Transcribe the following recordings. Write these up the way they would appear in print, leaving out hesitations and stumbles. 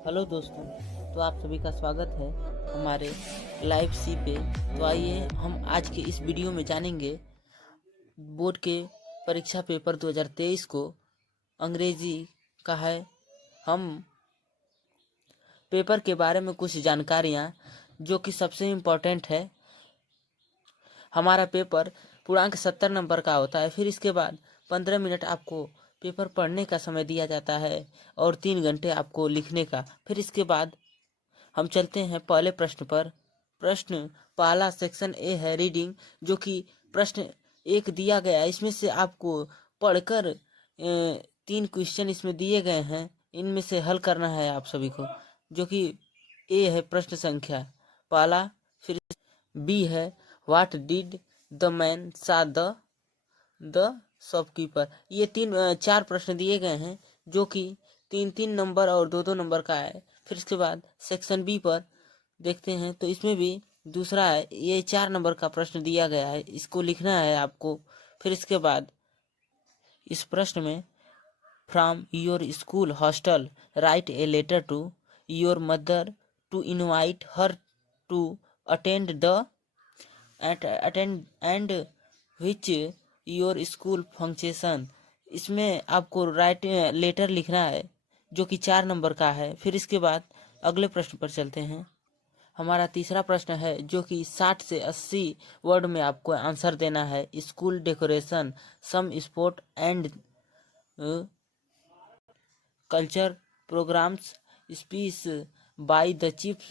Hello दोस्तों। तो आप सभी का स्वागत है हमारे लाइव सी पे। तो आइए हम आज के इस वीडियो में जानेंगे बोर्ड के परीक्षा पेपर 2023 को अंग्रेजी का है। हम पेपर के बारे में कुछ जानकारियाँ जो कि सबसे इम्पोर्टेंट है। हमारा पेपर पूर्णांक 70 नंबर का होता है। फिर इसके बाद 15 मिनट आपको पेपर पढ़ने का समय दिया जाता है और 3 घंटे आपको लिखने का। फिर इसके बाद हम चलते हैं पहले प्रश्न पर। प्रश्न पहला सेक्शन ए है रीडिंग, जो कि प्रश्न एक दिया गया है। इसमें से आपको पढ़कर 3 क्वेश्चन इसमें दिए गए हैं, इनमें से हल करना है आप सभी को, जो कि ए है प्रश्न संख्या पहला। फिर बी है व्हाट डिड द मैन सा द शॉपकीपर। ये 4 प्रश्न दिए गए हैं, जो कि 3-3 नंबर और 2-2 नंबर का है। फिर इसके बाद सेक्शन बी पर देखते हैं, तो इसमें भी दूसरा है, ये 4 नंबर का प्रश्न दिया गया है, इसको लिखना है आपको। फिर इसके बाद इस प्रश्न में from your school hostel write a letter to your mother to invite her to attend the and which your school function. इसमें आपको राइट लेटर लिखना है, जो कि 4 नंबर का है। फिर इसके बाद अगले प्रश्न पर चलते हैं। हमारा तीसरा प्रश्न है, जो कि 60 से 80 वर्ड में आपको आंसर देना है। School decoration, some sport and culture programmes, speech by the chief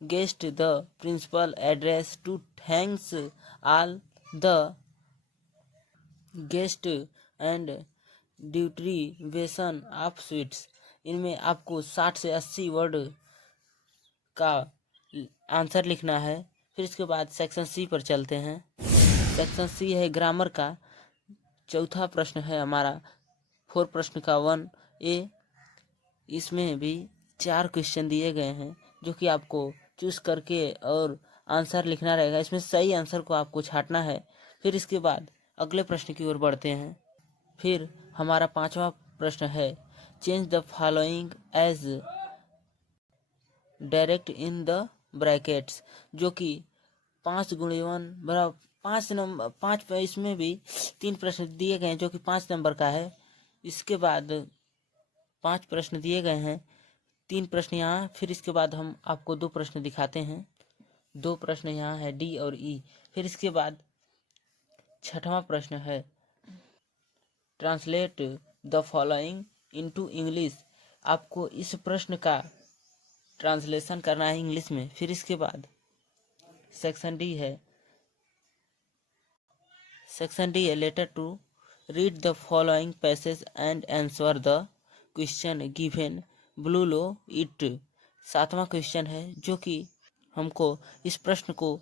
guest, the principal address to thanks all the guest and distribution of sweets. इनमें आपको 60 से 80 वर्ड का आंसर लिखना है। फिर इसके बाद सेक्शन सी पर चलते हैं। सेक्शन सी है ग्रामर का। चौथा प्रश्न है हमारा 4 प्रश्न का 1A। इसमें भी 4 क्वेश्चन दिए गए हैं, जो कि आपको चूज करके और आंसर लिखना रहेगा। इसमें सही आंसर को आपको छांटना है। फिर इसके बाद अगले प्रश्न की ओर बढ़ते हैं। फिर हमारा 5वां प्रश्न है change the following as direct in the brackets, जो कि 5x1 बराबर 5 नंबर 5। इसमें भी 3 प्रश्न दिए गए हैं, जो कि 5 नंबर का है। इसके बाद 5 प्रश्न दिए गए हैं, 3 प्रश्न यहाँ। फिर इसके बाद हम आपको 2 प्रश्न दिखाते हैं। 2 प्रश्न यहाँ है डी और ई। फिर इसके बाद 6वां प्रश्न है translate the following into English. आपको इस प्रश्न का ट्रांसलेशन करना है इंग्लिश में। फिर इसके बाद सेक्शन डी है letter to read the following passage and answer the question given below it. 7वां क्वेश्चन है, जो कि हमको इस प्रश्न को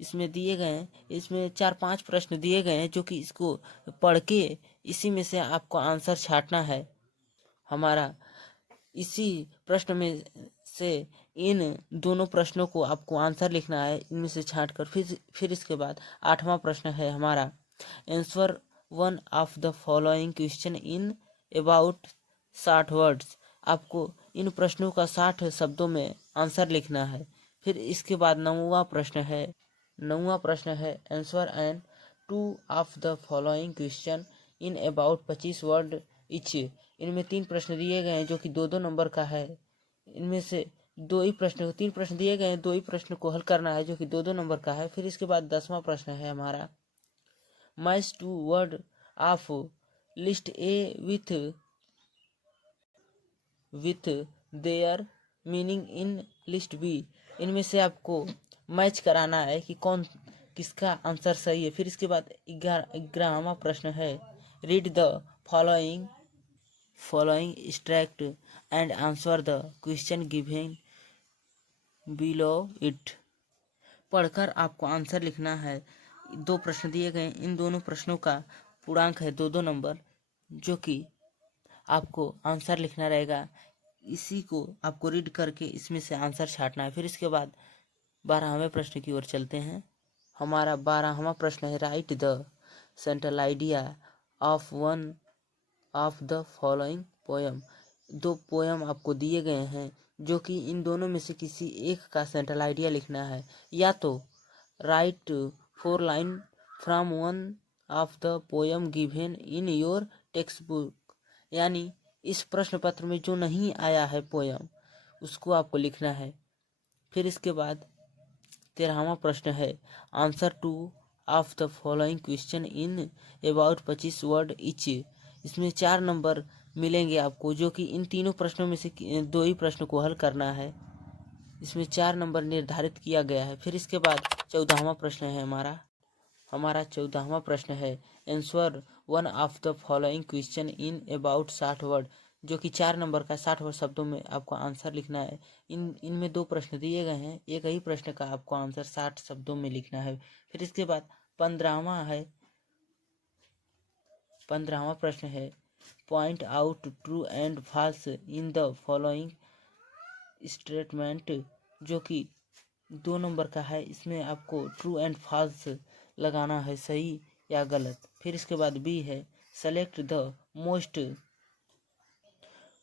इसमें दिए गए हैं। इसमें 4-5 प्रश्न दिए गए हैं, जो कि इसको पढ़ के इसी में से आपको आंसर छांटना है। हमारा इसी प्रश्न में से इन दोनों प्रश्नों को आपको आंसर लिखना है, इनमें से छांटकर। फिर इसके बाद 8वां प्रश्न है हमारा answer 1 of the following question in about 60 words. आपको इन प्रश्नों का 60 शब्दों में आंसर लिखना है। फिर इसके बाद 9वां प्रश्न है answer and 2 of the following question in about 25 word etch. इनमें 3 प्रश्न दिए गए हैं, जो कि 2-2 नंबर का है। इनमें से 3 प्रश्न दिए गए हैं, 2 ही प्रश्न को हल करना है, जो कि 2-2 नंबर का है। फिर इसके बाद 10वां प्रश्न है हमारा match 2 word of list A with their meaning in list B. इनमें से आपको मैच कराना है कि किसका आंसर सही है। फिर इसके बाद 11वां प्रश्न है read the following extract and answer the question given below it. पढ़कर आपको आंसर लिखना है। 2 प्रश्न दिए गए, इन दोनों प्रश्नों का पूर्णांक है 2-2 नंबर, जो कि आपको आंसर लिखना रहेगा। इसी को आपको रीड करके इसमें से आंसर छांटना है। फिर इसके बाद 12वें प्रश्न की ओर चलते हैं। हमारा 12वां प्रश्न है right the central idea of one of the following poem. दो पोयम आपको दिए गए हैं, जो कि इन दोनों में से किसी एक का सेंट्रल आइडिया लिखना है। या तो right 4 line from one of the poem given in your text book, यानी इस प्रश्न पत्र में जो नहीं आया है पोयम, उसको आपको लिखना है। फिर इसके बाद 13वां प्रश्न है, answer two of the following question in about 25 word etch. इसमें 4 नंबर मिलेंगे आपको, जो कि इन तीनों प्रश्नों में से 2 ही प्रश्न को हल करना है। इसमें 4 नंबर निर्धारित किया गया है। फिर इसके बाद 14वां प्रश्न है हमारा 14वां प्रश्न है, answer one of the following question in about 60 word, जो कि 4 नंबर का 60 वर्ड शब्दों में आपको आंसर लिखना है। इनमें 2 प्रश्न दिए गए हैं, एक ही प्रश्न का आपको आंसर 60 शब्दों में लिखना है। फिर इसके बाद 15वां प्रश्न है, point out true and falls in the following statement, जो कि 2 नंबर का है। इसमें आपको ट्रू एंड फॉल्स लगाना है, सही या गलत। फिर इसके बाद बी है, select the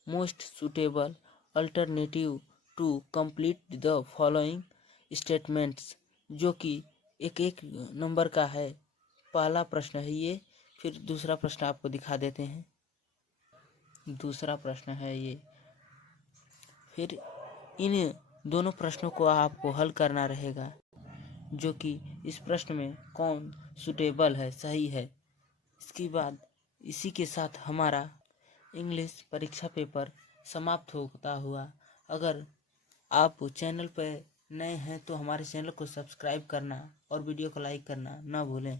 most suitable alternative to complete the following statements, जो कि एक नंबर का है। पहला प्रश्न है ये। फिर दूसरा प्रश्न आपको दिखा देते हैं। दूसरा प्रश्न है ये। फिर इन दोनों प्रश्नों को आपको हल करना रहेगा, जो कि इस प्रश्न में कौन सुटेबल है, सही है। इसके बाद इसी के साथ हमारा इंग्लिश परीक्षा पेपर समाप्त होता हुआ। अगर आप चैनल पर नए हैं तो हमारे चैनल को सब्सक्राइब करना और वीडियो को लाइक करना ना भूलें,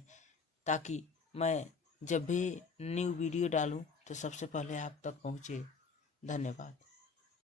ताकि मैं जब भी न्यू वीडियो डालूं तो सबसे पहले आप तक पहुंचे। धन्यवाद।